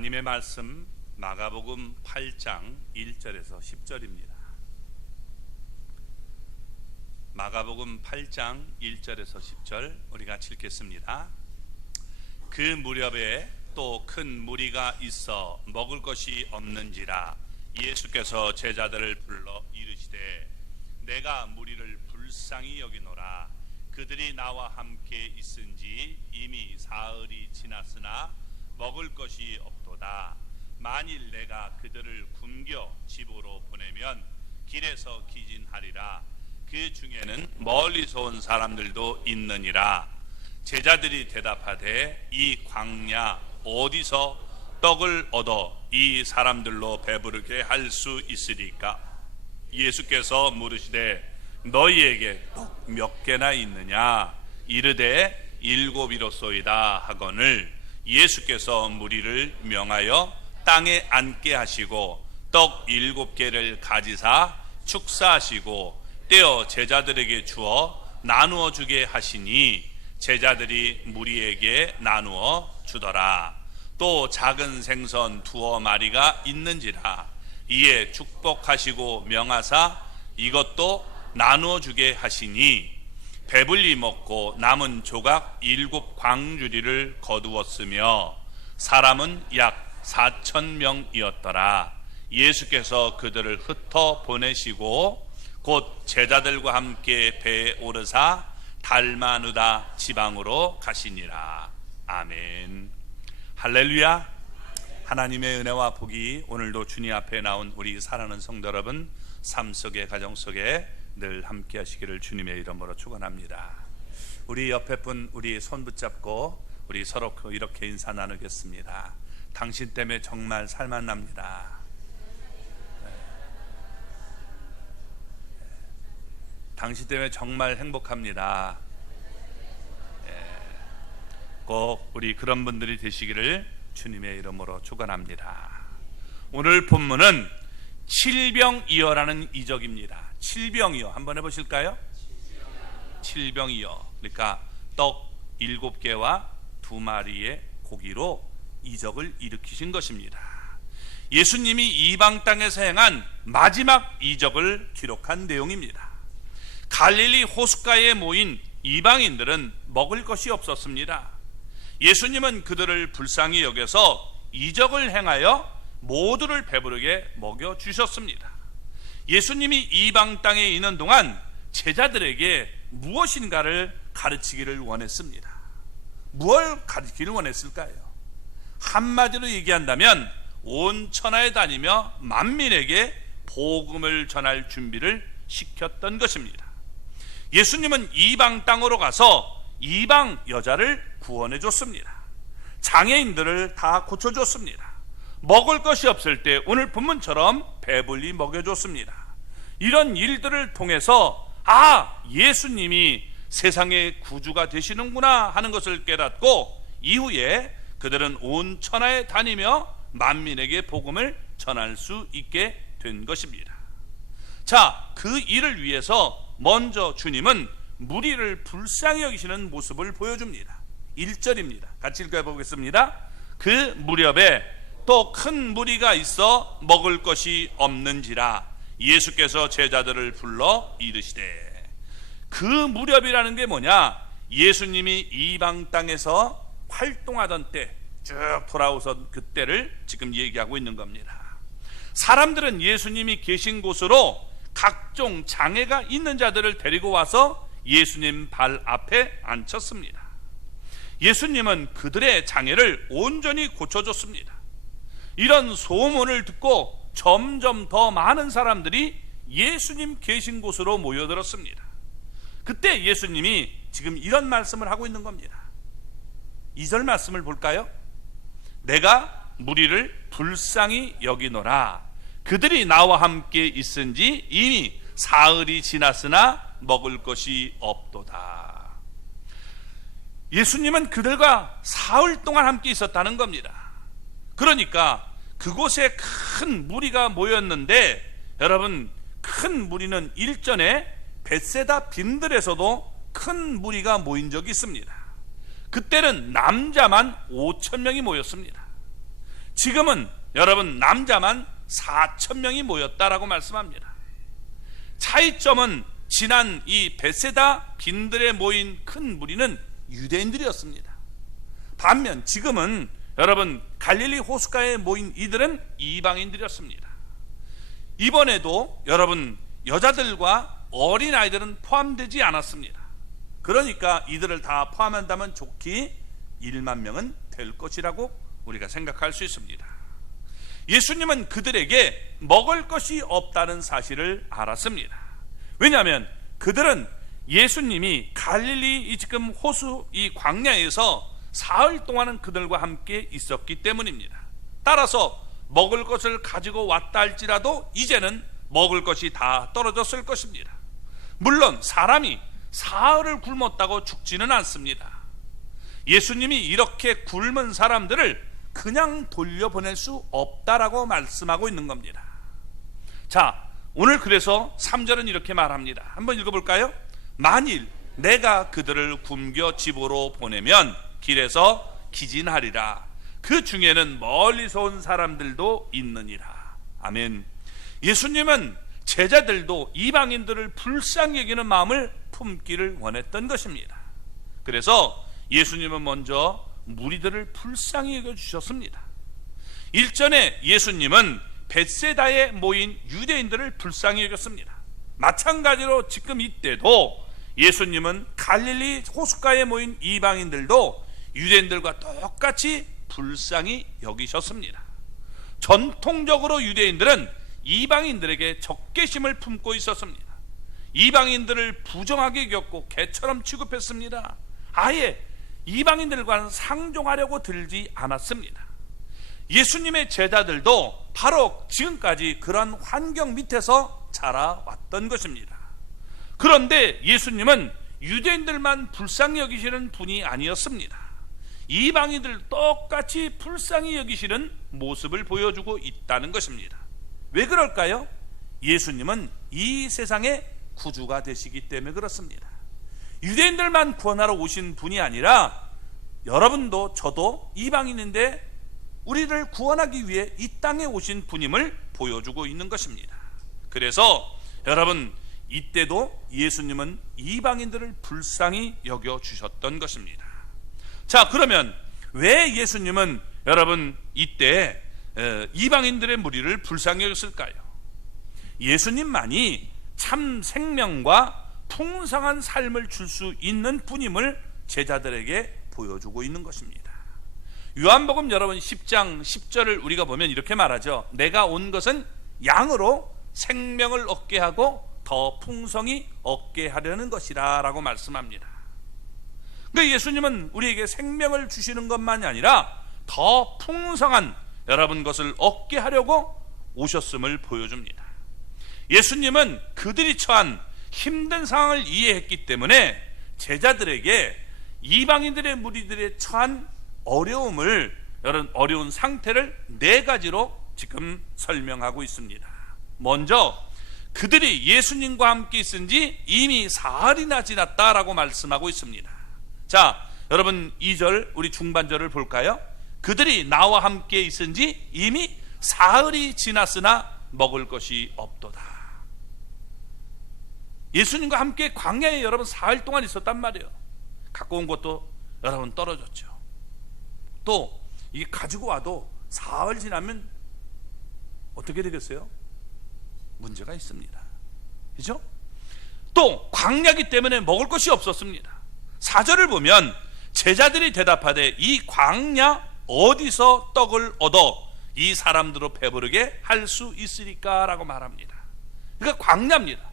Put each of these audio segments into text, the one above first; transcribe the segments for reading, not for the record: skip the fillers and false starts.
하나님의 말씀 마가복음 8장 1절에서 10절입니다. 마가복음 8장 1절에서 10절 우리 같이 읽겠습니다. 그 무렵에 또 큰 무리가 있어 먹을 것이 없는지라 예수께서 제자들을 불러 이르시되 내가 무리를 불쌍히 여기노라. 그들이 나와 함께 있은지 이미 사흘이 지났으나 먹을 것이 없도다. 만일 내가 그들을 굶겨 집으로 보내면 길에서 기진하리라. 그 중에는 멀리서 온 사람들도 있느니라. 제자들이 대답하되 이 광야 어디서 떡을 얻어 이 사람들로 배부르게 할 수 있으리까? 예수께서 물으시되 너희에게 떡 몇 개나 있느냐? 이르되 7이로소이다 하거늘 예수께서 무리를 명하여 땅에 앉게 하시고 떡 7개를 가지사 축사하시고 떼어 제자들에게 주어 나누어 주게 하시니 제자들이 무리에게 나누어 주더라. 또 작은 생선 2마리가 있는지라. 이에 축복하시고 명하사 이것도 나누어 주게 하시니 배불리 먹고 남은 조각 7광주리를 거두었으며 사람은 약 4,000명이었더라. 예수께서 그들을 흩어 보내시고 곧 제자들과 함께 배에 오르사 달마누다 지방으로 가시니라. 아멘. 할렐루야. 하나님의 은혜와 복이 오늘도 주님 앞에 나온 우리 사랑하는 성도 여러분 삶 속에 가정 속에 늘 함께 하시기를 주님의 이름으로 축원합니다. 우리 옆에 분 우리 손 붙잡고 우리 서로 이렇게 인사 나누겠습니다. 당신 때문에 정말 살만 납니다. 당신 때문에 정말 행복합니다. 꼭 우리 그런 분들이 되시기를 주님의 이름으로 축원합니다. 오늘 본문은 칠병이어라는 이적입니다. 칠병이어 한번 해보실까요? 칠병이어, 그러니까 떡 7개와 2마리의 고기로 이적을 일으키신 것입니다. 예수님이 이방 땅에서 행한 마지막 이적을 기록한 내용입니다. 갈릴리 호숫가에 모인 이방인들은 먹을 것이 없었습니다. 예수님은 그들을 불쌍히 여겨서 이적을 행하여 모두를 배부르게 먹여주셨습니다. 예수님이 이방 땅에 있는 동안 제자들에게 무엇인가를 가르치기를 원했습니다. 무엇을 가르치기를 원했을까요? 한마디로 얘기한다면 온 천하에 다니며 만민에게 복음을 전할 준비를 시켰던 것입니다. 예수님은 이방 땅으로 가서 이방 여자를 구원해 줬습니다. 장애인들을 다 고쳐줬습니다. 먹을 것이 없을 때 오늘 본문처럼 배불리 먹여줬습니다. 이런 일들을 통해서 예수님이 세상의 구주가 되시는구나 하는 것을 깨닫고 이후에 그들은 온 천하에 다니며 만민에게 복음을 전할 수 있게 된 것입니다. 자, 그 일을 위해서 먼저 주님은 무리를 불쌍히 여기시는 모습을 보여줍니다. 1절입니다. 같이 읽어보겠습니다. 그 무렵에 또 큰 무리가 있어 먹을 것이 없는지라 예수께서 제자들을 불러 이르시되. 그 무렵이라는 게 뭐냐? 예수님이 이방 땅에서 활동하던 때 쭉 돌아오선 그때를 지금 얘기하고 있는 겁니다. 사람들은 예수님이 계신 곳으로 각종 장애가 있는 자들을 데리고 와서 예수님 발 앞에 앉혔습니다. 예수님은 그들의 장애를 온전히 고쳐줬습니다. 이런 소문을 듣고 점점 더 많은 사람들이 예수님 계신 곳으로 모여들었습니다. 그때 예수님이 지금 이런 말씀을 하고 있는 겁니다. 2절 말씀을 볼까요? 내가 무리를 불쌍히 여기노라. 그들이 나와 함께 있은지 이미 사흘이 지났으나 먹을 것이 없도다. 예수님은 그들과 사흘 동안 함께 있었다는 겁니다. 그러니까 그곳에 큰 무리가 모였는데, 여러분, 큰 무리는 일전에 벳세다 빈들에서도 큰 무리가 모인 적이 있습니다. 그때는 남자만 5,000명이 모였습니다. 지금은 여러분 남자만 4,000명이 모였다라고 말씀합니다. 차이점은 지난 이 벳세다 빈들에 모인 큰 무리는 유대인들이었습니다. 반면 지금은 여러분 갈릴리 호숫가에 모인 이들은 이방인들이었습니다. 이번에도 여러분 여자들과 어린아이들은 포함되지 않았습니다. 그러니까 이들을 다 포함한다면 좋기 1만 명은 될 것이라고 우리가 생각할 수 있습니다. 예수님은 그들에게 먹을 것이 없다는 사실을 알았습니다. 왜냐하면 그들은 예수님이 갈릴리 지금 호수 이 광야에서 사흘 동안은 그들과 함께 있었기 때문입니다. 따라서 먹을 것을 가지고 왔다 할지라도 이제는 먹을 것이 다 떨어졌을 것입니다. 물론 사람이 사흘을 굶었다고 죽지는 않습니다. 예수님이 이렇게 굶은 사람들을 그냥 돌려보낼 수 없다라고 말씀하고 있는 겁니다. 자, 오늘 그래서 3절은 이렇게 말합니다. 한번 읽어볼까요? 만일 내가 그들을 굶겨 집으로 보내면 길에서 기진하리라. 그 중에는 멀리서 온 사람들도 있느니라. 아멘. 예수님은 제자들도 이방인들을 불쌍히 여기는 마음을 품기를 원했던 것입니다. 그래서 예수님은 먼저 무리들을 불쌍히 여겨주셨습니다. 일전에 예수님은 벳세다에 모인 유대인들을 불쌍히 여겼습니다. 마찬가지로 지금 이때도 예수님은 갈릴리 호숫가에 모인 이방인들도 유대인들과 똑같이 불쌍히 여기셨습니다. 전통적으로 유대인들은 이방인들에게 적개심을 품고 있었습니다. 이방인들을 부정하게 여겼고 개처럼 취급했습니다. 아예 이방인들과는 상종하려고 들지 않았습니다. 예수님의 제자들도 바로 지금까지 그런 환경 밑에서 자라왔던 것입니다. 그런데 예수님은 유대인들만 불쌍히 여기시는 분이 아니었습니다. 이방인들 똑같이 불쌍히 여기시는 모습을 보여주고 있다는 것입니다. 왜 그럴까요? 예수님은 이 세상의 구주가 되시기 때문에 그렇습니다. 유대인들만 구원하러 오신 분이 아니라 여러분도 저도 이방인인데 우리를 구원하기 위해 이 땅에 오신 분임을 보여주고 있는 것입니다. 그래서 여러분 이때도 예수님은 이방인들을 불쌍히 여겨주셨던 것입니다. 자, 그러면 왜 예수님은 여러분 이때 이방인들의 무리를 불쌍히 여겼을까요? 예수님만이 참 생명과 풍성한 삶을 줄 수 있는 분임을 제자들에게 보여주고 있는 것입니다. 요한복음 여러분 10장 10절을 우리가 보면 이렇게 말하죠. 내가 온 것은 양으로 생명을 얻게 하고 더 풍성히 얻게 하려는 것이라 라고 말씀합니다. 그러니까 예수님은 우리에게 생명을 주시는 것만이 아니라 더 풍성한 여러분 것을 얻게 하려고 오셨음을 보여줍니다. 예수님은 그들이 처한 힘든 상황을 이해했기 때문에 제자들에게 이방인들의 무리들의 처한 어려움을, 어려운 상태를 4가지로 지금 설명하고 있습니다. 먼저 그들이 예수님과 함께 있은 지 이미 사흘이나 지났다라고 말씀하고 있습니다. 자, 여러분 2절 우리 중반절을 볼까요? 그들이 나와 함께 있은 지 이미 사흘이 지났으나 먹을 것이 없도다. 예수님과 함께 광야에 여러분 사흘 동안 있었단 말이에요. 갖고 온 것도 여러분 떨어졌죠. 또 이 가지고 와도 사흘 지나면 어떻게 되겠어요? 문제가 있습니다. 그죠? 또 광야기 때문에 먹을 것이 없었습니다. 4절을 보면 제자들이 대답하되 이 광야 어디서 떡을 얻어 이 사람들로 배부르게 할 수 있으리까 라고 말합니다. 그러니까 광야입니다.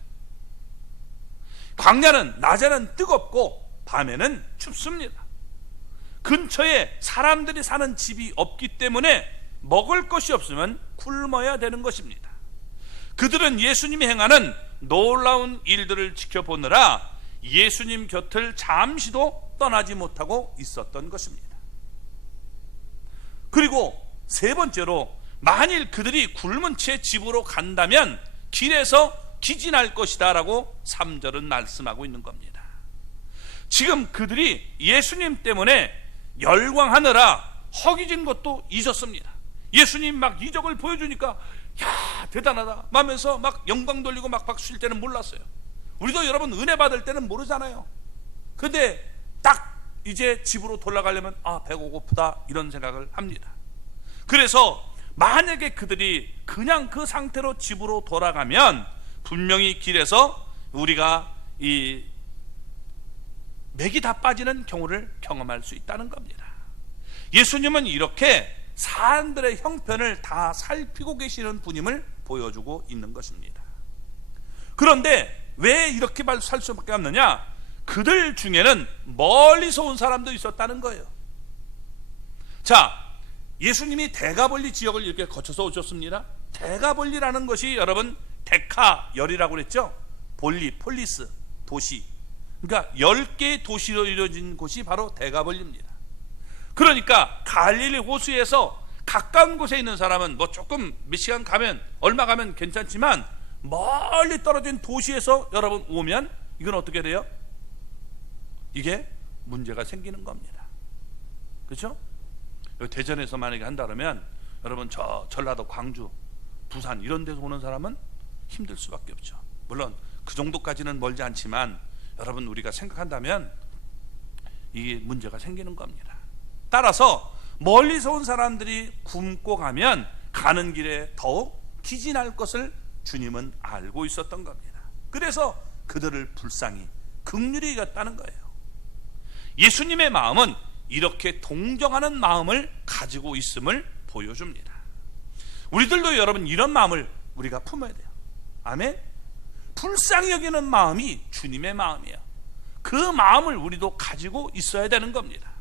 광야는 낮에는 뜨겁고 밤에는 춥습니다. 근처에 사람들이 사는 집이 없기 때문에 먹을 것이 없으면 굶어야 되는 것입니다. 그들은 예수님이 행하는 놀라운 일들을 지켜보느라 예수님 곁을 잠시도 떠나지 못하고 있었던 것입니다. 그리고 3번째로 만일 그들이 굶은 채 집으로 간다면 길에서 기진할 것이다 라고 3절은 말씀하고 있는 겁니다. 지금 그들이 예수님 때문에 열광하느라 허기진 것도 잊었습니다. 예수님 막 이적을 보여주니까 야 대단하다 하면서 막 영광 돌리고 막 박수 칠 때는 몰랐어요. 우리도 여러분 은혜 받을 때는 모르잖아요. 근데 딱 이제 집으로 돌아가려면 아 배가 고프다 이런 생각을 합니다. 그래서 만약에 그들이 그냥 그 상태로 집으로 돌아가면 분명히 길에서 우리가 이 맥이 다 빠지는 경우를 경험할 수 있다는 겁니다. 예수님은 이렇게 사람들의 형편을 다 살피고 계시는 분임을 보여주고 있는 것입니다. 그런데 왜 이렇게 살 수밖에 없느냐? 그들 중에는 멀리서 온 사람도 있었다는 거예요. 자, 예수님이 대가볼리 지역을 이렇게 거쳐서 오셨습니다. 대가볼리라는 것이 여러분 데카열이라고 그랬죠? 볼리, 폴리스, 도시. 그러니까 10개의 도시로 이루어진 곳이 바로 대가볼리입니다. 그러니까 갈릴리 호수에서 가까운 곳에 있는 사람은 뭐 조금 몇 시간 가면 얼마 가면 괜찮지만 멀리 떨어진 도시에서 여러분 오면 이건 어떻게 돼요? 이게 문제가 생기는 겁니다. 그렇죠? 대전에서 만약에 한다 그러면 여러분 저 전라도 광주 부산 이런 데서 오는 사람은 힘들 수밖에 없죠. 물론 그 정도까지는 멀지 않지만 여러분 우리가 생각한다면 이게 문제가 생기는 겁니다. 따라서 멀리서 온 사람들이 굶고 가면 가는 길에 더욱 기진할 것을 주님은 알고 있었던 겁니다. 그래서 그들을 불쌍히 긍휼히 여겼다는 거예요. 예수님의 마음은 이렇게 동정하는 마음을 가지고 있음을 보여줍니다. 우리들도 여러분 이런 마음을 우리가 품어야 돼요. 아멘. 불쌍히 여기는 마음이 주님의 마음이에요. 그 마음을 우리도 가지고 있어야 되는 겁니다.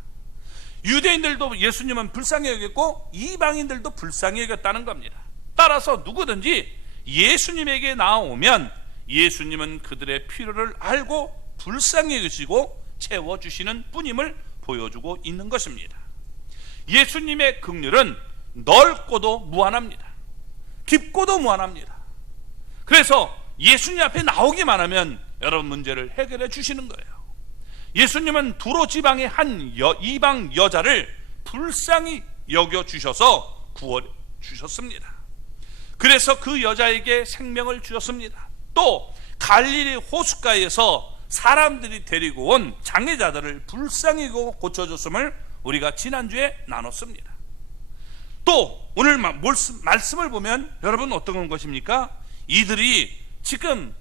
유대인들도 예수님은 불쌍히 여겼고 이방인들도 불쌍히 여겼다는 겁니다. 따라서 누구든지 예수님에게 나오면 예수님은 그들의 필요를 알고 불쌍히 여기시고 채워주시는 분임을 보여주고 있는 것입니다. 예수님의 긍휼은 넓고도 무한합니다. 깊고도 무한합니다. 그래서 예수님 앞에 나오기만 하면 여러분 문제를 해결해 주시는 거예요. 예수님은 두로 지방의 한 이방 여자를 불쌍히 여겨주셔서 구원해 주셨습니다. 그래서 그 여자에게 생명을 주셨습니다. 또 갈릴리 호숫가에서 사람들이 데리고 온 장애자들을 불쌍히 고쳐줬음을 우리가 지난주에 나눴습니다. 또 오늘 말씀을 보면 여러분 어떤 것입니까? 이들이 지금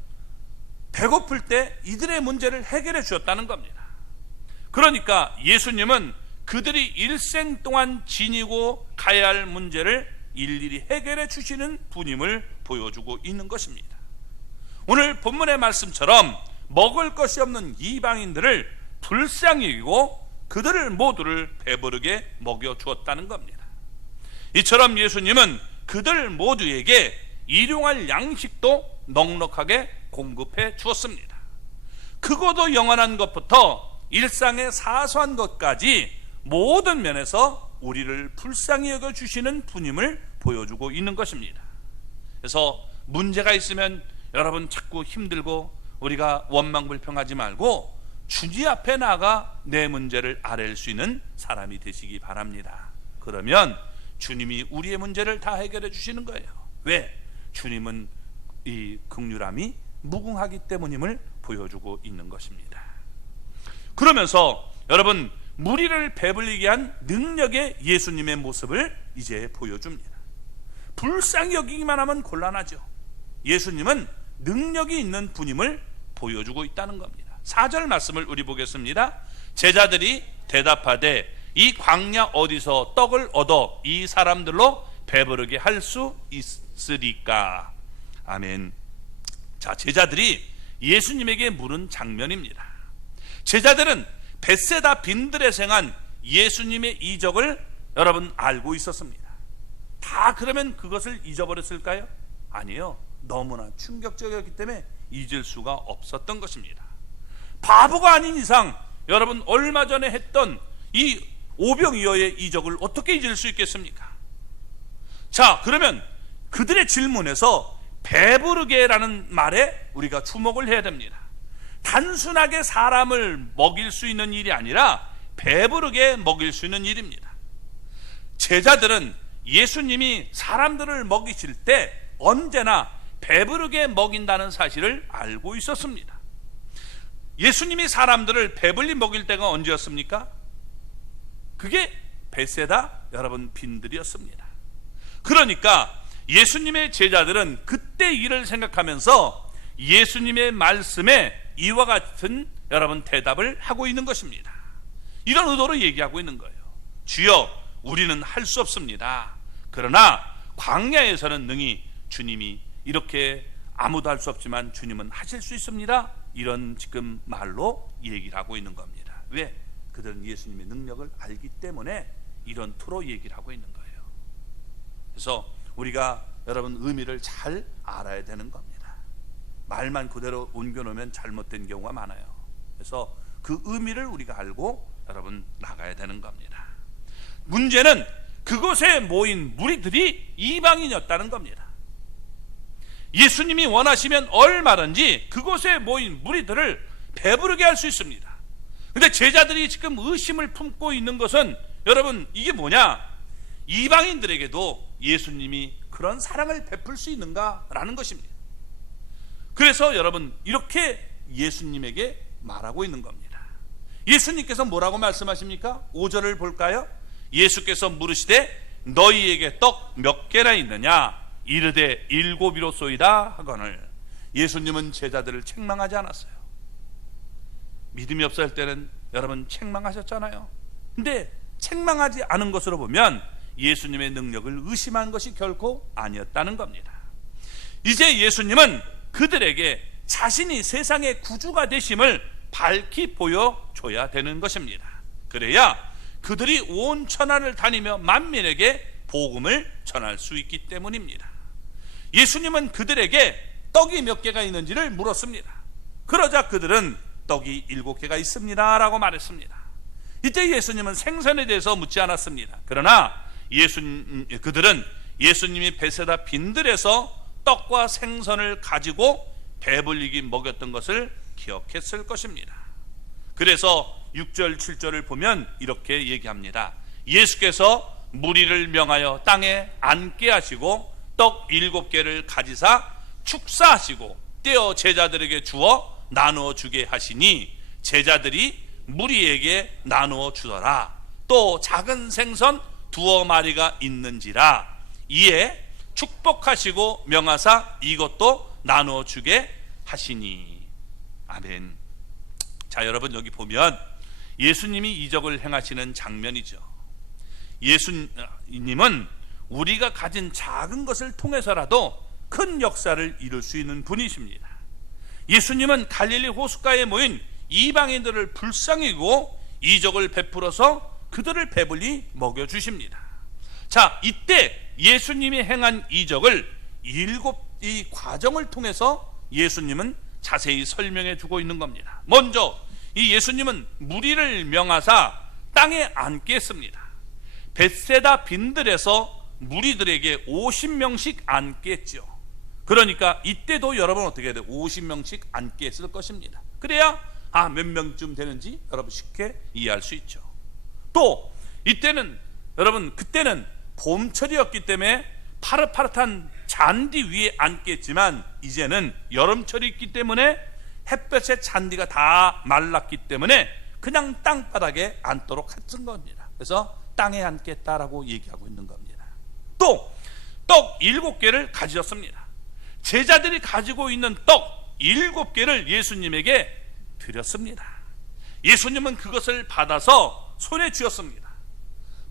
배고플 때 이들의 문제를 해결해 주었다는 겁니다. 그러니까 예수님은 그들이 일생 동안 지니고 가야 할 문제를 일일이 해결해 주시는 분임을 보여주고 있는 것입니다. 오늘 본문의 말씀처럼 먹을 것이 없는 이방인들을 불쌍히 여기고 그들을 모두를 배부르게 먹여 주었다는 겁니다. 이처럼 예수님은 그들 모두에게 일용할 양식도 넉넉하게 공급해 주었습니다. 크고도 영원한 것부터 일상의 사소한 것까지 모든 면에서 우리를 불쌍히 여겨주시는 분임을 보여주고 있는 것입니다. 그래서 문제가 있으면 여러분 자꾸 힘들고 우리가 원망불평하지 말고 주님 앞에 나가 내 문제를 아뢰일 수 있는 사람이 되시기 바랍니다. 그러면 주님이 우리의 문제를 다 해결해 주시는 거예요. 왜? 주님은 이 긍휼함이 무궁하기 때문임을 보여주고 있는 것입니다. 그러면서 여러분 무리를 배불리게 한 능력의 예수님의 모습을 이제 보여줍니다. 불쌍히 여기기만 하면 곤란하죠. 예수님은 능력이 있는 분임을 보여주고 있다는 겁니다. 4절 말씀을 우리 보겠습니다. 제자들이 대답하되 이 광야 어디서 떡을 얻어 이 사람들로 배부르게 할 수 있으리까? 아멘. 자, 제자들이 예수님에게 물은 장면입니다. 제자들은 벳세다 빈들에 생한 예수님의 이적을 여러분 알고 있었습니다. 다 그러면 그것을 잊어버렸을까요? 아니요. 너무나 충격적이었기 때문에 잊을 수가 없었던 것입니다. 바보가 아닌 이상 여러분 얼마 전에 했던 이 오병이어의 이적을 어떻게 잊을 수 있겠습니까? 자, 그러면 그들의 질문에서 배부르게라는 말에 우리가 주목을 해야 됩니다. 단순하게 사람을 먹일 수 있는 일이 아니라 배부르게 먹일 수 있는 일입니다. 제자들은 예수님이 사람들을 먹이실 때 언제나 배부르게 먹인다는 사실을 알고 있었습니다. 예수님이 사람들을 배불리 먹일 때가 언제였습니까? 그게 벳세다 여러분 빈들이었습니다. 그러니까 예수님의 제자들은 그때 일을 생각하면서 예수님의 말씀에 이와 같은 여러분 대답을 하고 있는 것입니다. 이런 의도로 얘기하고 있는 거예요. 주여, 우리는 할 수 없습니다. 그러나 광야에서는 능히 주님이 이렇게 아무도 할 수 없지만 주님은 하실 수 있습니다. 이런 지금 말로 얘기를 하고 있는 겁니다. 왜? 그들은 예수님의 능력을 알기 때문에 이런 투로 얘기를 하고 있는 거예요. 그래서 우리가 여러분 의미를 잘 알아야 되는 겁니다. 말만 그대로 옮겨놓으면 잘못된 경우가 많아요. 그래서 그 의미를 우리가 알고 여러분 나가야 되는 겁니다. 문제는 그곳에 모인 무리들이 이방인이었다는 겁니다. 예수님이 원하시면 얼마든지 그곳에 모인 무리들을 배부르게 할 수 있습니다. 근데 제자들이 지금 의심을 품고 있는 것은 여러분 이게 뭐냐? 이방인들에게도 예수님이 그런 사랑을 베풀 수 있는가라는 것입니다. 그래서 여러분 이렇게 예수님에게 말하고 있는 겁니다. 예수님께서 뭐라고 말씀하십니까? 5절을 볼까요? 예수께서 물으시되 너희에게 떡 몇 개나 있느냐? 이르되 7이로소이다 하거늘. 예수님은 제자들을 책망하지 않았어요. 믿음이 없을 때는 여러분 책망하셨잖아요. 근데 책망하지 않은 것으로 보면 예수님의 능력을 의심한 것이 결코 아니었다는 겁니다. 이제 예수님은 그들에게 자신이 세상의 구주가 되심을 밝히 보여줘야 되는 것입니다. 그래야 그들이 온 천하를 다니며 만민에게 복음을 전할 수 있기 때문입니다. 예수님은 그들에게 떡이 몇 개가 있는지를 물었습니다. 그러자 그들은 떡이 7개가 있습니다 라고 말했습니다. 이때 예수님은 생선에 대해서 묻지 않았습니다. 그러나 그들은 예수님이 벳세다 빈들에서 떡과 생선을 가지고 배불리게 먹였던 것을 기억했을 것입니다. 그래서 6절 7절을 보면 이렇게 얘기합니다. 예수께서 무리를 명하여 땅에 앉게 하시고 떡 7개를 가지사 축사하시고 떼어 제자들에게 주어 나누어 주게 하시니 제자들이 무리에게 나누어 주더라. 또 작은 생선 2마리가 있는지라. 이에 축복하시고 명하사 이것도 나누어 주게 하시니. 아멘. 자, 여러분 여기 보면 예수님이 이적을 행하시는 장면이죠. 예수님은 우리가 가진 작은 것을 통해서라도 큰 역사를 이룰 수 있는 분이십니다. 예수님은 갈릴리 호숫가에 모인 이방인들을 불쌍히 여기고 이적을 베풀어서 그들을 배불리 먹여주십니다. 자, 이때 예수님이 행한 이적을 7이 과정을 통해서 예수님은 자세히 설명해 주고 있는 겁니다. 먼저 이 예수님은 무리를 명하사 땅에 앉게 했습니다. 벳세다 빈들에서 무리들에게 50명씩 앉게 했죠. 그러니까 이때도 여러분 어떻게 해야 돼요? 50명씩 앉게 했을 것입니다. 그래야 몇 명쯤 되는지 여러분 쉽게 이해할 수 있죠. 또 이때는 여러분 그때는 봄철이었기 때문에 파릇파릇한 잔디 위에 앉겠지만 이제는 여름철이 있기 때문에 햇볕에 잔디가 다 말랐기 때문에 그냥 땅바닥에 앉도록 했던 겁니다. 그래서 땅에 앉겠다라고 얘기하고 있는 겁니다. 또 떡 7개를 가지셨습니다. 제자들이 가지고 있는 떡 7개를 예수님에게 드렸습니다. 예수님은 그것을 받아서 손에 쥐었습니다.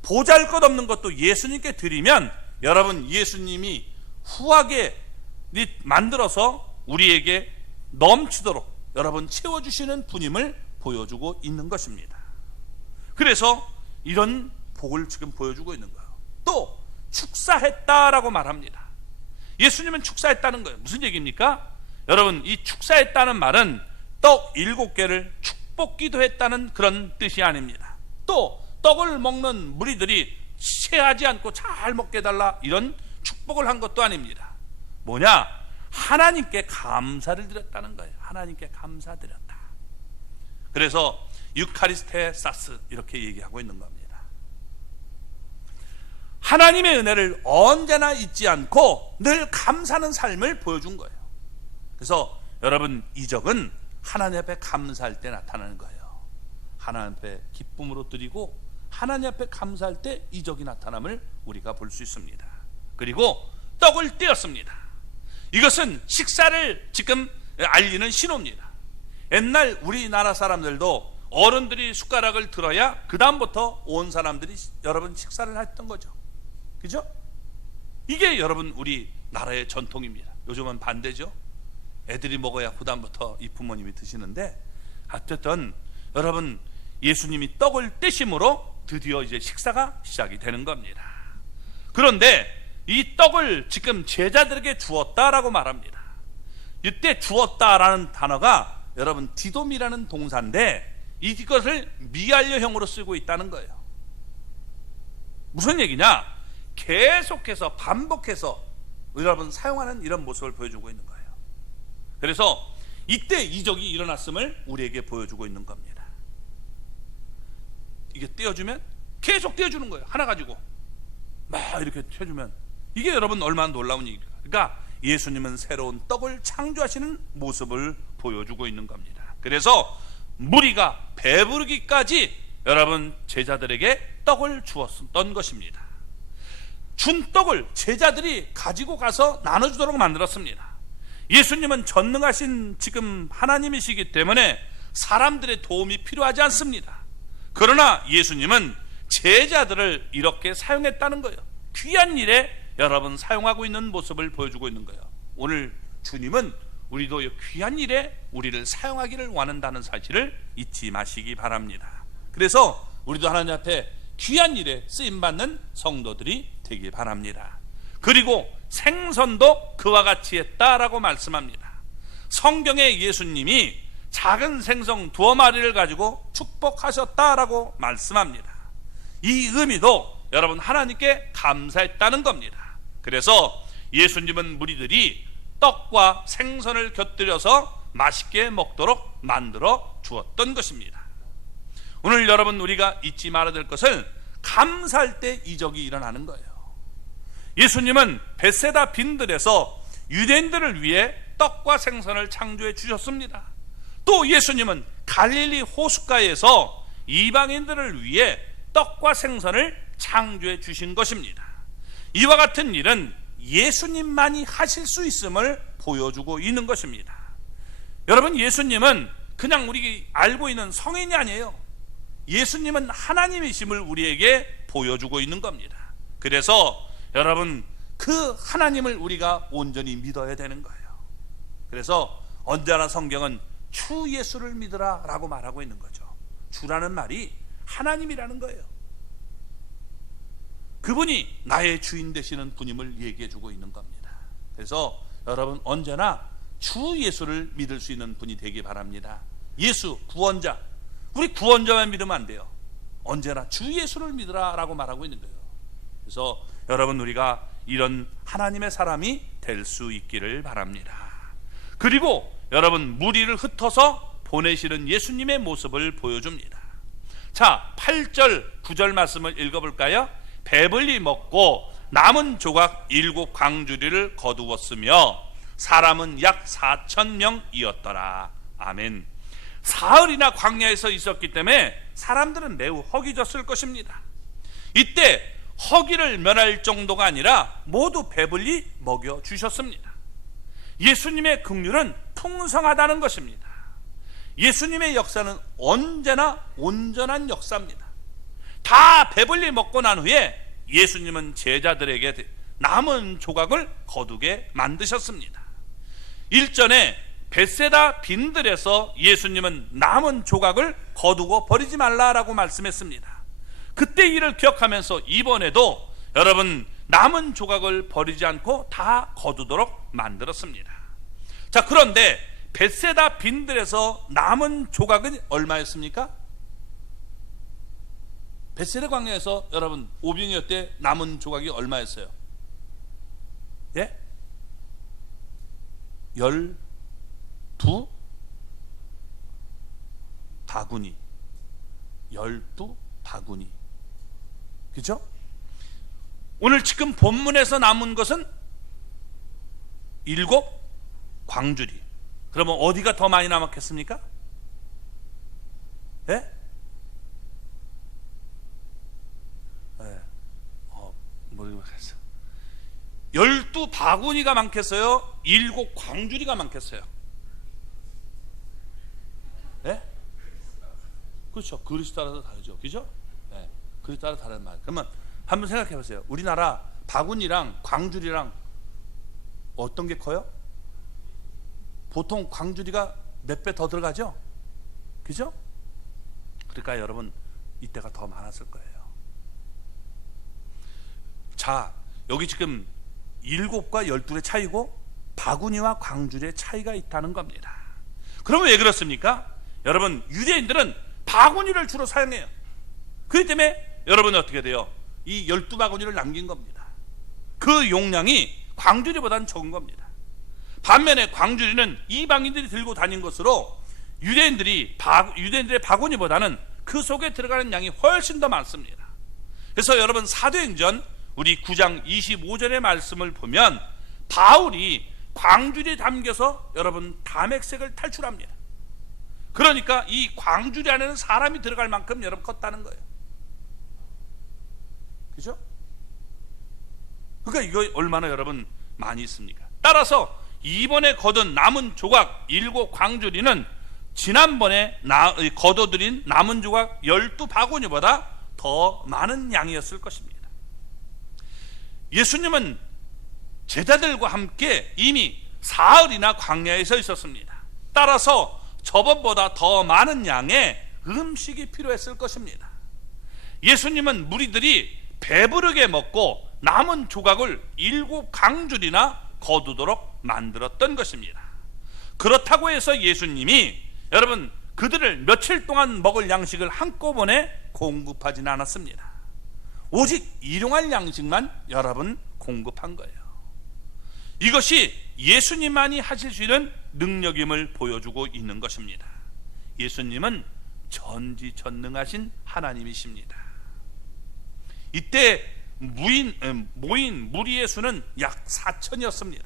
보잘것없는 것도 예수님께 드리면 여러분 예수님이 후하게 만들어서 우리에게 넘치도록 여러분 채워주시는 분임을 보여주고 있는 것입니다. 그래서 이런 복을 지금 보여주고 있는 거예요. 또 축사했다라고 말합니다. 예수님은 축사했다는 거예요. 무슨 얘기입니까? 여러분 이 축사했다는 말은 떡 7개를 축복기도 했다는 그런 뜻이 아닙니다. 또 떡을 먹는 무리들이 체하지 않고 잘 먹게 해달라 이런 축복을 한 것도 아닙니다. 뭐냐? 하나님께 감사를 드렸다는 거예요. 하나님께 감사드렸다. 그래서 유카리스테사스 이렇게 얘기하고 있는 겁니다. 하나님의 은혜를 언제나 잊지 않고 늘 감사하는 삶을 보여준 거예요. 그래서 여러분, 이적은 하나님 앞에 감사할 때 나타나는 거예요. 하나님 앞에 기쁨으로 드리고 하나님 앞에 감사할 때 이적이 나타남을 우리가 볼 수 있습니다. 그리고 떡을 떼었습니다. 이것은 식사를 지금 알리는 신호입니다. 옛날 우리나라 사람들도 어른들이 숟가락을 들어야 그 다음부터 온 사람들이 여러분 식사를 했던 거죠. 그죠? 이게 여러분 우리나라의 전통입니다. 요즘은 반대죠. 애들이 먹어야 그 다음부터 이 부모님이 드시는데, 어쨌든 여러분, 예수님이 떡을 떼심으로 드디어 이제 식사가 시작이 되는 겁니다. 그런데 이 떡을 지금 제자들에게 주었다라고 말합니다. 이때 주었다라는 단어가 여러분 디돔이라는 동사인데, 이것을 미완료형으로 쓰고 있다는 거예요. 무슨 얘기냐? 계속해서 반복해서 여러분 사용하는 이런 모습을 보여주고 있는 거예요. 그래서 이때 이적이 일어났음을 우리에게 보여주고 있는 겁니다. 이게 떼어주면 계속 떼어주는 거예요. 하나 가지고 막 이렇게 떼주면 이게 여러분 얼마나 놀라운 얘기입니까? 그러니까 예수님은 새로운 떡을 창조하시는 모습을 보여주고 있는 겁니다. 그래서 무리가 배부르기까지 여러분 제자들에게 떡을 주었던 것입니다. 준 떡을 제자들이 가지고 가서 나눠주도록 만들었습니다. 예수님은 전능하신 지금 하나님이시기 때문에 사람들의 도움이 필요하지 않습니다. 그러나 예수님은 제자들을 이렇게 사용했다는 거예요. 귀한 일에 여러분 사용하고 있는 모습을 보여주고 있는 거예요. 오늘 주님은 우리도 귀한 일에 우리를 사용하기를 원한다는 사실을 잊지 마시기 바랍니다. 그래서 우리도 하나님 앞에 귀한 일에 쓰임받는 성도들이 되기 바랍니다. 그리고 생선도 그와 같이 했다라고 말씀합니다. 성경에 예수님이 작은 생선 2마리를 가지고 축복하셨다라고 말씀합니다. 이 의미도 여러분 하나님께 감사했다는 겁니다. 그래서 예수님은 무리들이 떡과 생선을 곁들여서 맛있게 먹도록 만들어 주었던 것입니다. 오늘 여러분 우리가 잊지 말아야 될 것은 감사할 때 이적이 일어나는 거예요. 예수님은 벳세다 빈들에서 유대인들을 위해 떡과 생선을 창조해 주셨습니다. 또 예수님은 갈릴리 호숫가에서 이방인들을 위해 떡과 생선을 창조해 주신 것입니다. 이와 같은 일은 예수님만이 하실 수 있음을 보여주고 있는 것입니다. 여러분, 예수님은 그냥 우리 알고 있는 성인이 아니에요. 예수님은 하나님이심을 우리에게 보여주고 있는 겁니다. 그래서 여러분, 그 하나님을 우리가 온전히 믿어야 되는 거예요. 그래서 언제나 성경은 주 예수를 믿으라 라고 말하고 있는 거죠. 주라는 말이 하나님이라는 거예요. 그분이 나의 주인 되시는 분임을 얘기해 주고 있는 겁니다. 그래서 여러분 언제나 주 예수를 믿을 수 있는 분이 되기 바랍니다. 예수 구원자, 우리 구원자만 믿으면 안 돼요. 언제나 주 예수를 믿으라 라고 말하고 있는 거예요. 그래서 여러분 우리가 이런 하나님의 사람이 될 수 있기를 바랍니다. 그리고 여러분 무리를 흩어서 보내시는 예수님의 모습을 보여줍니다. 자, 8절 9절 말씀을 읽어볼까요? 배불리 먹고 남은 조각 7 광주리를 거두었으며 사람은 약 4,000명이었더라. 아멘. 사흘이나 광야에서 있었기 때문에 사람들은 매우 허기졌을 것입니다. 이때 허기를 면할 정도가 아니라 모두 배불리 먹여주셨습니다. 예수님의 긍휼은 풍성하다는 것입니다. 예수님의 역사는 언제나 온전한 역사입니다. 다 배불리 먹고 난 후에 예수님은 제자들에게 남은 조각을 거두게 만드셨습니다. 일전에 벳세다 빈들에서 예수님은 남은 조각을 거두고 버리지 말라라고 말씀했습니다. 그때 일을 기억하면서 이번에도 여러분 남은 조각을 버리지 않고 다 거두도록 만들었습니다. 자, 그런데 벳세다 빈들에서 남은 조각은 얼마였습니까? 벳세다 광야에서 여러분 오병이어 때 남은 조각이 얼마였어요? 예? 12 바구니. 12 바구니. 그죠? 오늘 지금 본문에서 남은 것은 7 광주리. 그러면 어디가 더 많이 남았겠습니까? 예? 예. 모르겠어요. 12바구니가 많겠어요? 7 광주리가 많겠어요? 예? 그렇죠. 그릇에 따라서 다르죠. 그죠? 예. 그릇에 따라 다른 말. 그러면 한번 생각해 보세요. 우리나라 바구니랑 광주리랑 어떤 게 커요? 보통 광주리가 몇 배 더 들어가죠? 그죠? 그러니까 여러분, 이때가 더 많았을 거예요. 자, 여기 지금 7과 12의 차이고 바구니와 광주리의 차이가 있다는 겁니다. 그러면 왜 그렇습니까? 여러분, 유대인들은 바구니를 주로 사용해요. 그렇기 때문에 여러분 어떻게 돼요? 이 12바구니를 남긴 겁니다. 그 용량이 광주리보다는 적은 겁니다. 반면에 광주리는 이방인들이 들고 다닌 것으로 유대인들의 바구니보다는 그 속에 들어가는 양이 훨씬 더 많습니다. 그래서 여러분, 사도행전 우리 9장 25절의 말씀을 보면 바울이 광주리에 담겨서 여러분 다맥색을 탈출합니다. 그러니까 이 광주리 안에는 사람이 들어갈 만큼 여러분 컸다는 거예요. 그죠? 그러니까 이거 얼마나 여러분 많이 있습니까? 따라서 이번에 거둔 남은 조각 7 광주리는 지난번에 거둬들인 남은 조각 12바구니보다 더 많은 양이었을 것입니다. 예수님은 제자들과 함께 이미 사흘이나 광야에 서 있었습니다. 따라서 저번보다 더 많은 양의 음식이 필요했을 것입니다. 예수님은 무리들이 배부르게 먹고 남은 조각을 7 광주리나 거두도록 만들었던 것입니다. 그렇다고 해서 예수님이 여러분 그들을 며칠 동안 먹을 양식을 한꺼번에 공급하지는 않았습니다. 오직 일용할 양식만 여러분 공급한 거예요. 이것이 예수님만이 하실 수 있는 능력임을 보여주고 있는 것입니다. 예수님은 전지전능하신 하나님이십니다. 이때 모인 무리의 수는 약 4천이었습니다.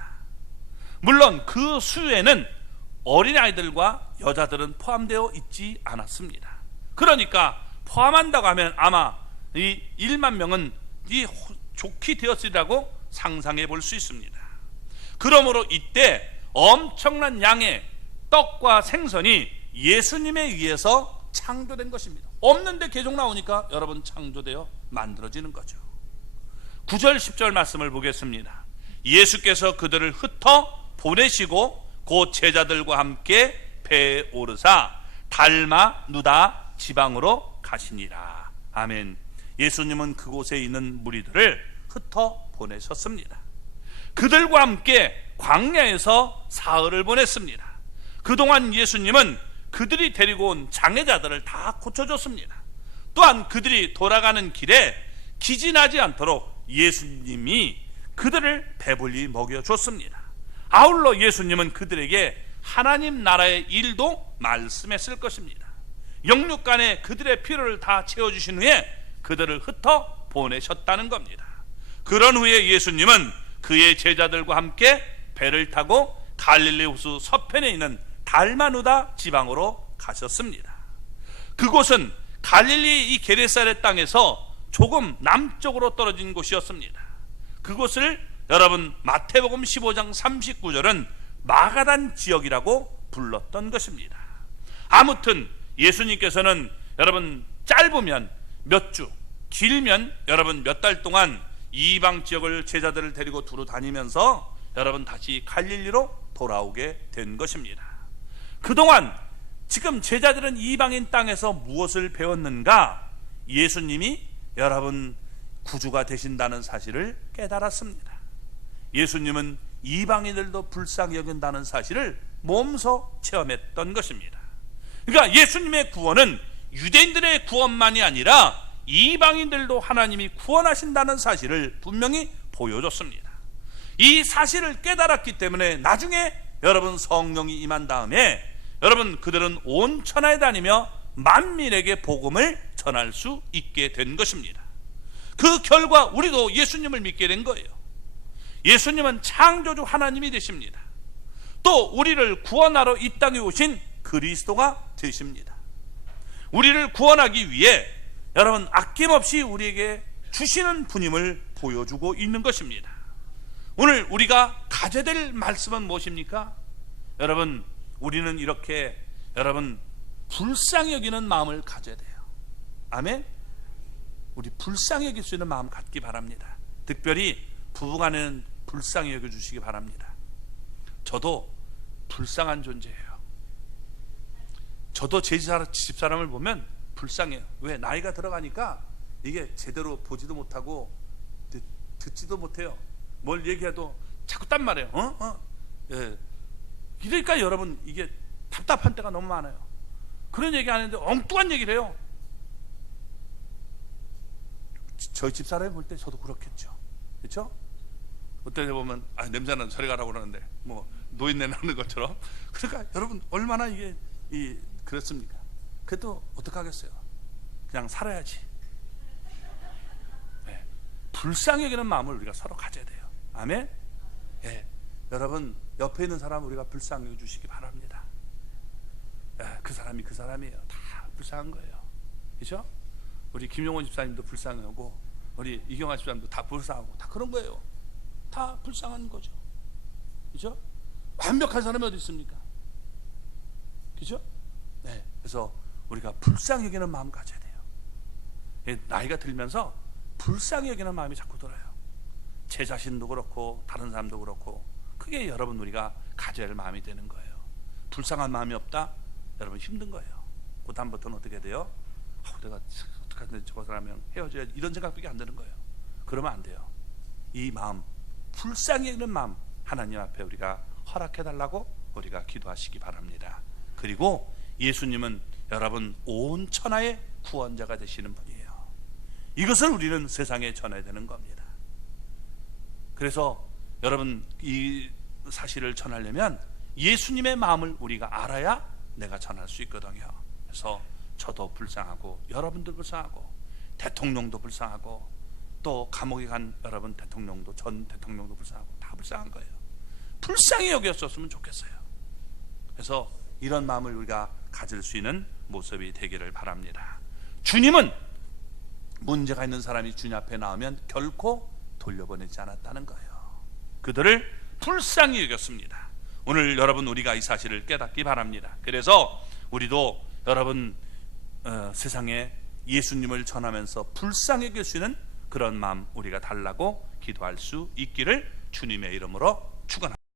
물론 그 수에는 어린아이들과 여자들은 포함되어 있지 않았습니다. 그러니까 포함한다고 하면 아마 이 1만 명은 좋게 되었으리라고 상상해 볼 수 있습니다. 그러므로 이때 엄청난 양의 떡과 생선이 예수님에 의해서 창조된 것입니다. 없는데 계속 나오니까 여러분 창조되어 만들어지는 거죠. 9절 10절 말씀을 보겠습니다. 예수께서 그들을 흩어 보내시고 곧 제자들과 함께 배에 오르사 달마누다 지방으로 가시니라. 아멘. 예수님은 그곳에 있는 무리들을 흩어 보내셨습니다. 그들과 함께 광야에서 사흘을 보냈습니다. 그동안 예수님은 그들이 데리고 온 장애자들을 다 고쳐줬습니다. 또한 그들이 돌아가는 길에 기진하지 않도록 예수님이 그들을 배불리 먹여줬습니다. 아울러 예수님은 그들에게 하나님 나라의 일도 말씀했을 것입니다. 영육간에 그들의 필요를 다 채워주신 후에 그들을 흩어 보내셨다는 겁니다. 그런 후에 예수님은 그의 제자들과 함께 배를 타고 갈릴리 호수 서편에 있는 달마누다 지방으로 가셨습니다. 그곳은 갈릴리 이 게네사렛 땅에서 조금 남쪽으로 떨어진 곳이었습니다. 그곳을 여러분 마태복음 15장 39절은 마가단 지역이라고 불렀던 것입니다. 아무튼 예수님께서는 여러분 짧으면 몇 주, 길면 여러분 몇 달 동안 이방 지역을 제자들을 데리고 두루 다니면서 여러분 다시 갈릴리로 돌아오게 된 것입니다. 그동안 지금 제자들은 이방인 땅에서 무엇을 배웠는가? 예수님이 여러분 구주가 되신다는 사실을 깨달았습니다. 예수님은 이방인들도 불쌍히 여긴다는 사실을 몸소 체험했던 것입니다. 그러니까 예수님의 구원은 유대인들의 구원만이 아니라 이방인들도 하나님이 구원하신다는 사실을 분명히 보여줬습니다. 이 사실을 깨달았기 때문에 나중에 여러분 성령이 임한 다음에 여러분 그들은 온 천하에 다니며 만민에게 복음을 전할 수 있게 된 것입니다. 그 결과 우리도 예수님을 믿게 된 거예요. 예수님은 창조주 하나님이 되십니다. 또 우리를 구원하러 이 땅에 오신 그리스도가 되십니다. 우리를 구원하기 위해 여러분 아낌없이 우리에게 주시는 분임을 보여주고 있는 것입니다. 오늘 우리가 가져야 될 말씀은 무엇입니까? 여러분, 우리는 이렇게 여러분 불쌍히 여기는 마음을 가져야 돼요. 아멘. 우리 불쌍히 여길 수 있는 마음 갖기 바랍니다. 특별히 부부간에는 불쌍히 여겨주시기 바랍니다. 저도 불쌍한 존재예요. 저도 제 집사람을 보면 불쌍해요. 왜? 나이가 들어가니까 이게 제대로 보지도 못하고 듣지도 못해요. 뭘 얘기해도 자꾸 딴 말이에요. 예. 그러니까 여러분 이게 답답한 때가 너무 많아요. 그런 얘기 안 했는데 엉뚱한 얘기를 해요. 저희 집사람이 볼 때 저도 그렇겠죠. 그렇죠? 어떤 때 보면 냄새나는 저리 가라고 그러는데 뭐 노인네 나는 것처럼. 그러니까 여러분 얼마나 이게 그렇습니까? 그래도 어떡하겠어요. 그냥 살아야지. 네. 불쌍히 여기는 마음을 우리가 서로 가져야 돼요. 아멘. 예. 여러분 옆에 있는 사람 우리가 불쌍히 여겨주시기 바랍니다. 예. 그 사람이 그 사람이에요. 다 불쌍한 거예요. 그렇죠? 우리 김용원 집사님도 불쌍하고 우리 이경아 집사님도 다 불쌍하고 다 그런 거예요. 다 불쌍한 거죠. 그렇죠? 완벽한 사람이 어디 있습니까? 그렇죠? 네. 그래서 우리가 불쌍히 여기는 마음 가져야 돼요. 나이가 들면서 불쌍히 여기는 마음이 자꾸 들어요. 제 자신도 그렇고 다른 사람도 그렇고 그게 여러분 우리가 가져야 할 마음이 되는 거예요. 불쌍한 마음이 없다? 여러분 힘든 거예요. 그 다음부터는 어떻게 돼요? 내가 어떡하든 저 사람이랑 헤어져야 이런 생각밖에 안 드는 거예요. 그러면 안 돼요. 이 마음, 불쌍히 여기는 마음 하나님 앞에 우리가 허락해달라고 우리가 기도하시기 바랍니다. 그리고 예수님은 여러분 온 천하의 구원자가 되시는 분이에요. 이것을 우리는 세상에 전해야 되는 겁니다. 그래서 여러분 이 사실을 전하려면 예수님의 마음을 우리가 알아야 내가 전할 수 있거든요. 그래서 저도 불쌍하고 여러분도 불쌍하고 대통령도 불쌍하고 또 감옥에 간 여러분 대통령도 전 대통령도 불쌍하고 다 불쌍한 거예요. 불쌍히 여겼었으면 좋겠어요. 그래서 이런 마음을 우리가 가질 수 있는 모습이 되기를 바랍니다. 주님은 문제가 있는 사람이 주님 앞에 나오면 결코 돌려보내지 않았다는 거예요. 그들을 불쌍히 여겼습니다. 오늘 여러분 우리가 이 사실을 깨닫기 바랍니다. 그래서 우리도 여러분 세상에 예수님을 전하면서 불쌍히 여길 수 있는 그런 마음 우리가 달라고 기도할 수 있기를 주님의 이름으로 축원합니다.